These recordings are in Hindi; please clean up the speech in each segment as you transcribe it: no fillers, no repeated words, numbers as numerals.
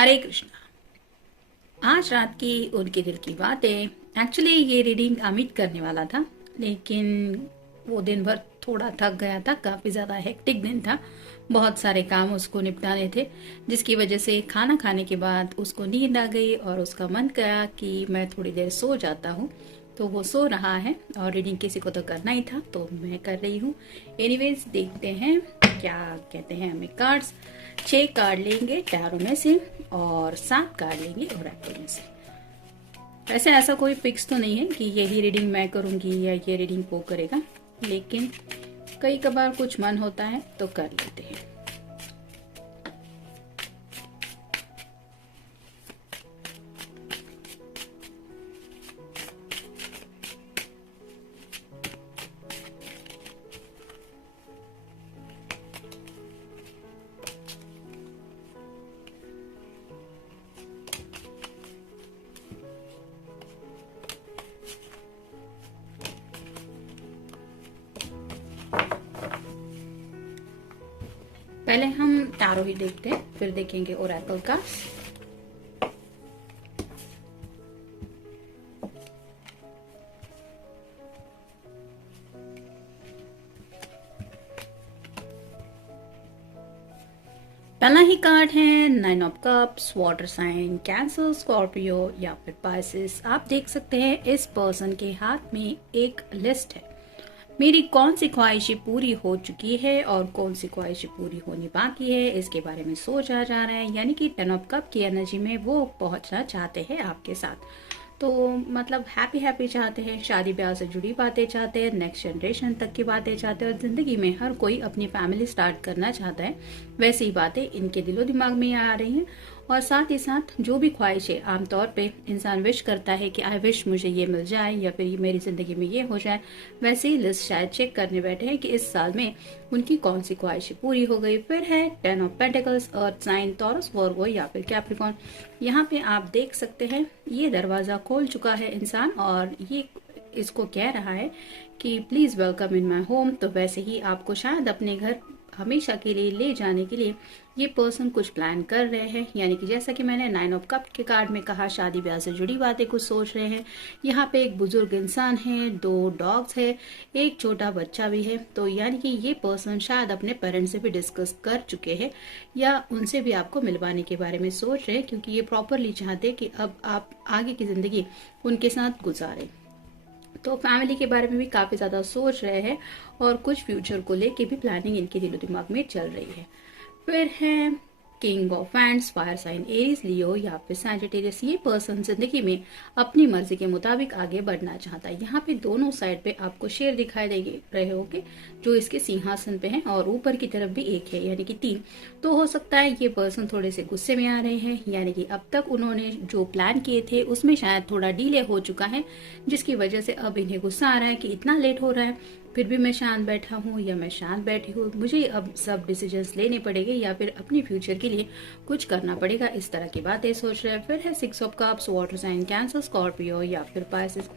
हरे कृष्णा। आज रात की उनके दिल की बातें। एक्चुअली ये रीडिंग अमित करने वाला था, लेकिन वो दिन भर थोड़ा थक गया था। काफ़ी ज़्यादा हेक्टिक दिन था, बहुत सारे काम उसको निपटाने थे, जिसकी वजह से खाना खाने के बाद उसको नींद आ गई और उसका मन करा कि मैं थोड़ी देर सो जाता हूँ। तो वो सो रहा है और रीडिंग किसी को तो करना ही था, तो मैं कर रही हूँ। एनीवेज, देखते हैं क्या कहते हैं हमें कार्ड्स। 6 कार्ड लेंगे टैरो में से और 7 कार्ड लेंगे ओरेकल में से। वैसे ऐसा कोई फिक्स तो नहीं है कि यही रीडिंग मैं करूंगी या ये रीडिंग वो करेगा, लेकिन कई कबार कुछ मन होता है तो कर लेते हैं। पहले हम टैरो ही देखते हैं, फिर देखेंगे ओरेकल का। पहला ही कार्ड है 9 of cups, water sign, Cancer, Scorpio या फिर पाइसेस। आप देख सकते हैं इस पर्सन के हाथ में एक लिस्ट है। मेरी कौन सी ख्वाहिशें पूरी हो चुकी है और कौन सी ख्वाहिशें पूरी होनी बाकी है, इसके बारे में सोचा जा रहा है। यानी कि 10 ऑफ कप की एनर्जी में वो पहुंचना चाहते हैं आपके साथ। तो मतलब हैप्पी हैप्पी चाहते हैं, शादी ब्याह से जुड़ी बातें चाहते हैं, नेक्स्ट जनरेशन तक की बातें चाहते हैं और जिंदगी में हर कोई अपनी फैमिली स्टार्ट करना चाहता है। वैसी ही बातें इनके दिलो दिमाग में आ रही हैं। और साथ ही साथ जो भी ख्वाहिशें आमतौर पे इंसान विश करता है कि आई विश मुझे ये मिल जाए या फिर मेरी जिंदगी में ये हो जाए, वैसे ही लिस्ट शायद चेक करने बैठे हैं कि इस साल में उनकी कौन सी ख्वाहिशें पूरी हो गई। फिर है 10 of pentacles, earth sign, Taurus, Virgo या फिर कैप्रिकॉर्न। यहाँ पे आप देख सकते हैं ये दरवाजा खोल चुका है इंसान और ये इसको कह रहा है कि please welcome in my home. तो वैसे ही आपको शायद अपने घर हमेशा के लिए ले जाने के लिए ये पर्सन कुछ प्लान कर रहे हैं। यानी कि जैसा कि मैंने 9 ऑफ कप के कार्ड में कहा, शादी ब्याह से जुड़ी बातें कुछ सोच रहे हैं। यहाँ पे एक बुजुर्ग इंसान है, 2 डॉग्स है, एक छोटा बच्चा भी है। तो यानी कि ये पर्सन शायद अपने पेरेंट्स से भी डिस्कस कर चुके हैं या उनसे भी आपको मिलवाने के बारे में सोच रहे हैं, क्योंकि ये प्रॉपरली चाहते हैं कि अब आप आगे की जिंदगी उनके साथ गुजारें। तो फैमिली के बारे में भी काफी ज्यादा सोच रहे हैं और कुछ फ्यूचर को लेके भी प्लानिंग इनके दिलो दिमाग में चल रही है। फिर है king of wands, fire sign Aries, Leo या फिर सैजिटेरियस। ये पर्सन जिंदगी में अपनी मर्जी के मुताबिक आगे बढ़ना चाहता है। यहाँ पे दोनों साइड पे आपको शेर दिखाई देंगे रहे होंगे जो इसके सिंहासन पे हैं और ऊपर की तरफ भी एक है, यानी कि 3। तो हो सकता है ये पर्सन थोड़े से गुस्से में आ रहे हैं, यानी कि अब तक उन्होंने जो प्लान किए थे उसमें शायद थोड़ा डिले हो चुका है, जिसकी वजह से अब इन्हें गुस्सा आ रहा है कि इतना लेट हो रहा है, फिर भी मैं शांत बैठा हूँ या मैं शांत बैठी हूँ, मुझे अब सब डिसीजंस लेने पड़ेंगे या फिर अपने फ्यूचर के लिए कुछ करना पड़ेगा। इस तरह की बातें सोच रहे हैं। फिर है 6 of cups, water sign, Cancer, Scorpio या फिर पाइसेस।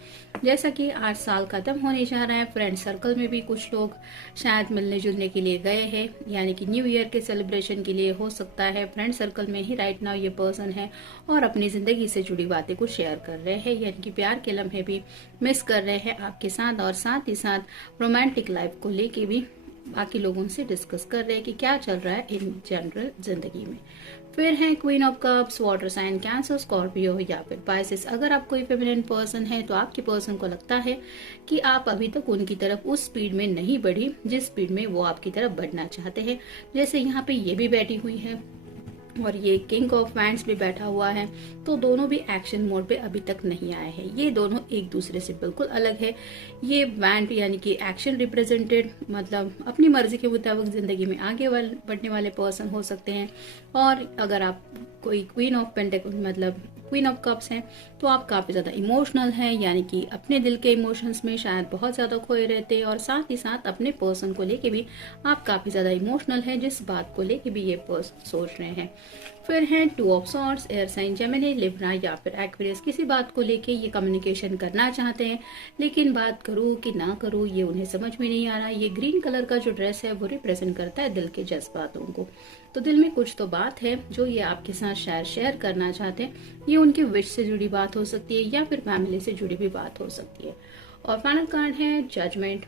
जैसा कि आज साल खत्म होने जा रहा है, फ्रेंड सर्कल में भी कुछ लोग शायद मिलने जुलने के लिए गए हैं, यानी कि न्यू ईयर के सेलिब्रेशन के लिए हो सकता है फ्रेंड सर्कल में ही राइट नाउ ये पर्सन है और अपनी जिंदगी से जुड़ी बातें कुछ शेयर कर रहे हैं, यानी कि प्यार के लम्हे भी मिस कर रहे हैं आपके साथ और साथ ही साथ रोमांटिक लाइफ को लेके भी बाकी लोगों से डिस्कस कर रहे हैं कि क्या चल रहा है इन जनरल जिंदगी में। फिर है queen of cups, water sign, Cancer, Scorpio या फिर पाइसेस। अगर आप कोई फेमिनिन पर्सन है तो आपके पर्सन को लगता है कि आप अभी तक उनकी तरफ उस स्पीड में नहीं बढ़ी जिस स्पीड में वो आपकी तरफ बढ़ना चाहते हैं। जैसे यहाँ पे ये भी बैठी हुई है और ये किंग ऑफ वैंड्स भी बैठा हुआ है, तो दोनों भी एक्शन मोड पे अभी तक नहीं आए हैं। ये दोनों एक दूसरे से बिल्कुल अलग है। ये वैंड यानी कि एक्शन रिप्रेजेंटेड, मतलब अपनी मर्जी के मुताबिक जिंदगी में आगे बढ़ने वाले पर्सन हो सकते हैं। और अगर आप कोई क्वीन ऑफ पेंटिकल मतलब क्वीन ऑफ कप्स हैं तो आप काफी ज्यादा इमोशनल हैं, यानी कि अपने दिल के इमोशंस में शायद बहुत ज्यादा खोए रहते हैं और साथ ही साथ अपने पर्सन को लेके भी आप काफी ज्यादा इमोशनल हैं, जिस बात को लेके भी ये पर्सन सोच रहे हैं। फिर हैं two of swords, air sign Gemini, Libra या फिर एक्वेरियस। किसी बात को लेके ये कम्युनिकेशन करना चाहते हैं, लेकिन बात करूँ कि ना करूँ ये उन्हें समझ में नहीं आ रहा। ये ग्रीन कलर का जो ड्रेस है वो रिप्रेजेंट करता है दिल के जज्बातों को। तो दिल में कुछ तो बात है जो ये आपके साथ शायद शेयर करना चाहते हैं। ये उनकी विश से जुड़ी बात हो सकती है या फिर फैमिली से जुड़ी भी बात हो सकती है। और फाइनल कार्ड है जजमेंट।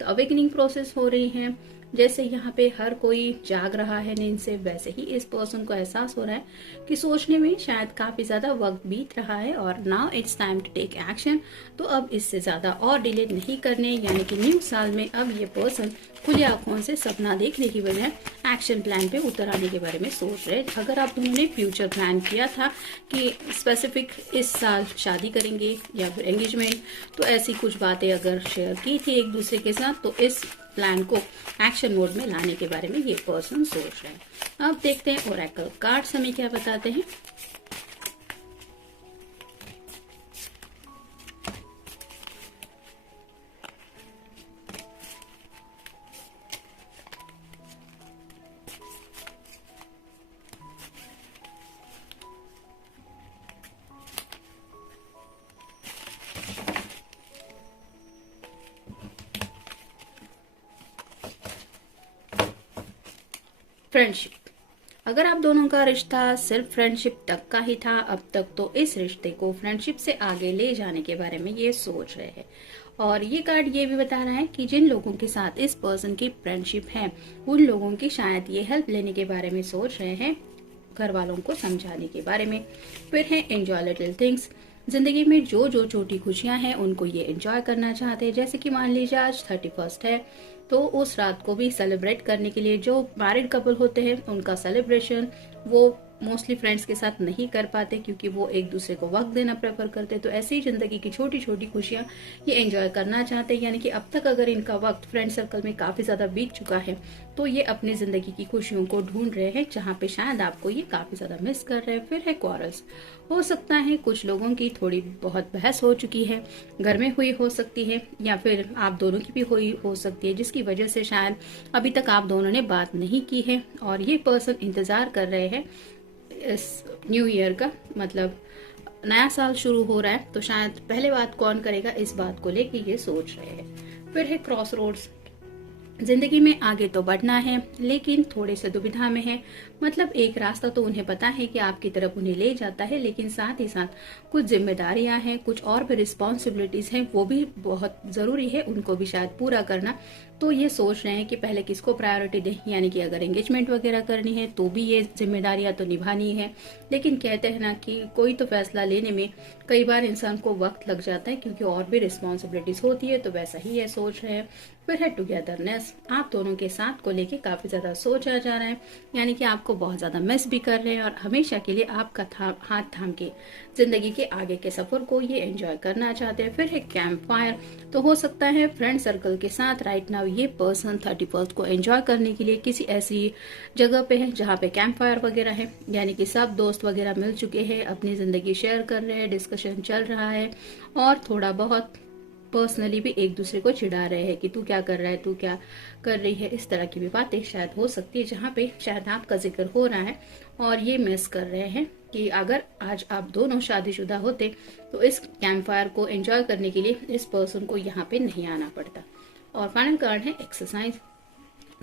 तो अवेकनिंग प्रोसेस हो रही है। जैसे यहाँ पे हर कोई जाग रहा है नींद से, वैसे ही इस पर्सन को एहसास हो रहा है कि सोचने में शायद काफी ज्यादा वक्त बीत रहा है और now it's time to take action. तो अब इससे ज्यादा और डिले नहीं करने, यानी कि न्यू साल में अब ये पर्सन खुली आंखों से सपना देखने की बजाय एक्शन प्लान पे उतर आने के बारे में सोच रहे। अगर आप दोनों ने फ्यूचर प्लान किया था कि स्पेसिफिक इस साल शादी करेंगे या फिर एंगेजमेंट, तो ऐसी कुछ बातें अगर शेयर की थी एक दूसरे के साथ, तो इस प्लान को एक्शन मोड में लाने के बारे में ये पर्सन सोच रहे हैं। अब देखते हैं ओरेकल कार्ड्स हमें क्या बताते हैं। फ्रेंडशिप। अगर आप दोनों का रिश्ता सिर्फ फ्रेंडशिप तक का ही था अब तक, तो इस रिश्ते को फ्रेंडशिप से आगे ले जाने के बारे में ये सोच रहे हैं। और ये कार्ड ये भी बता रहा है कि जिन लोगों के साथ इस पर्सन की फ्रेंडशिप है, उन लोगों की शायद ये हेल्प लेने के बारे में सोच रहे हैं, घर वालों को समझाने के बारे में। फिर है एंजॉय लिटिल थिंग्स। जिंदगी में जो जो छोटी खुशियां हैं उनको ये एंजॉय करना चाहते हैं। जैसे कि मान लीजिए आज 31 है, तो उस रात को भी सेलिब्रेट करने के लिए जो मैरिड कपल होते हैं उनका सेलिब्रेशन वो मोस्टली फ्रेंड्स के साथ नहीं कर पाते, क्योंकि वो एक दूसरे को वक्त देना प्रेफर करते हैं। तो ऐसी ही जिंदगी की छोटी छोटी खुशियां ये एंजॉय करना चाहते हैं। यानी कि अब तक अगर इनका वक्त फ्रेंड सर्कल में काफी ज्यादा बीत चुका है, तो ये अपनी जिंदगी की खुशियों को ढूंढ रहे हैं, जहाँ पे शायद आपको ये काफी ज्यादा मिस कर रहे हैं। फिर है क्वारल्स। हो सकता है कुछ लोगों की थोड़ी बहुत बहस हो चुकी है, घर में हुई हो सकती है, या फिर आप दोनों की भी हुई हो सकती है, जिसकी वजह से शायद अभी तक आप दोनों ने बात नहीं की है। और ये पर्सन इंतजार कर रहे हैं इस न्यू ईयर का, मतलब नया साल शुरू हो रहा है, तो शायद पहले बात कौन करेगा इस बात को लेके ये सोच रहे हैं। फिर है क्रॉस रोड्स। जिंदगी में आगे तो बढ़ना है, लेकिन थोड़े से दुविधा में है। मतलब एक रास्ता तो उन्हें पता है कि आपकी तरफ उन्हें ले जाता है, लेकिन साथ ही साथ कुछ जिम्मेदारियां हैं, कुछ और भी रिस्पॉन्सिबिलिटीज हैं, वो भी बहुत जरूरी है उनको भी शायद पूरा करना। तो ये सोच रहे हैं कि पहले किसको प्रायोरिटी दें, यानी कि अगर एंगेजमेंट वगैरह करनी है तो भी ये जिम्मेदारियां तो निभानी है। लेकिन कहते हैं ना कि कोई तो फैसला लेने में कई बार इंसान को वक्त लग जाता है, क्योंकि और भी रिस्पॉन्सिबिलिटीज होती है। तो वैसा ही ये सोच रहे हैं। फिर है टुगेदरनेस। आप दोनों के साथ को लेके काफी ज्यादा सोचा जा रहा है, यानी कि आपको बहुत ज्यादा मिस भी कर रहे हैं और हमेशा के लिए आपका हाथ थाम के जिंदगी के आगे के सफर को ये एंजॉय करना चाहते हैं। फिर है कैंप फायर। तो हो सकता है फ्रेंड सर्कल के साथ राइट नाउ ये पर्सन 31 को एंजॉय करने के लिए किसी ऐसी जगह पे है जहाँ पे कैंप फायर वगैरह है, यानी कि सब दोस्त वगैरह मिल चुके हैं, अपनी जिंदगी शेयर कर रहे हैं, डिस्कशन चल रहा है और थोड़ा बहुत पर्सनली भी एक दूसरे को चिढ़ा रहे हैं कि तू क्या कर रहा है, तू क्या कर रही है। इस तरह की भी बातें शायद हो सकती है, जहाँ पे शायद आपका जिक्र हो रहा है और ये मिस कर रहे हैं कि अगर आज आप दोनों शादीशुदा होते तो इस कैंप फायर को एंजॉय करने के लिए इस पर्सन को यहाँ पे नहीं आना पड़ता। और फाइनल कार्ड है एक्सरसाइज।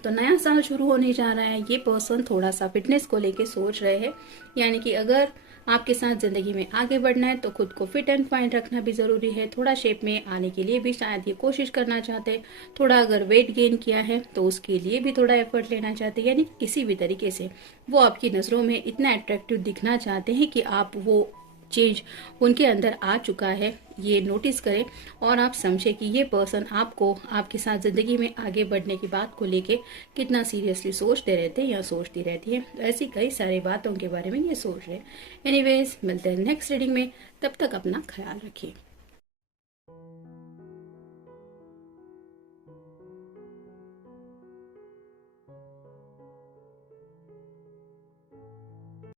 तो नया साल शुरू होने जा रहा है, ये पर्सन थोड़ा सा फिटनेस को लेके सोच रहे हैं, यानी कि अगर आपके साथ जिंदगी में आगे बढ़ना है तो खुद को फिट एंड फाइन रखना भी जरूरी है। थोड़ा शेप में आने के लिए भी शायद ये कोशिश करना चाहते हैं। थोड़ा अगर वेट गेन किया है तो उसके लिए भी थोड़ा एफर्ट लेना चाहते हैं, यानी किसी भी तरीके से वो आपकी नजरों में इतना अट्रैक्टिव दिखना चाहते हैं कि आप वो चेंज उनके अंदर आ चुका है ये नोटिस करें और आप समझे कि ये पर्सन आपको आपके साथ जिंदगी में आगे बढ़ने की बात को लेके कितना सीरियसली सोचते रहते हैं या सोचती रहती है। तो ऐसी कई सारी बातों के बारे में ये सोच रहे हैं। एनीवेज, मिलते हैं नेक्स्ट रीडिंग में, तब तक अपना ख्याल रखिए।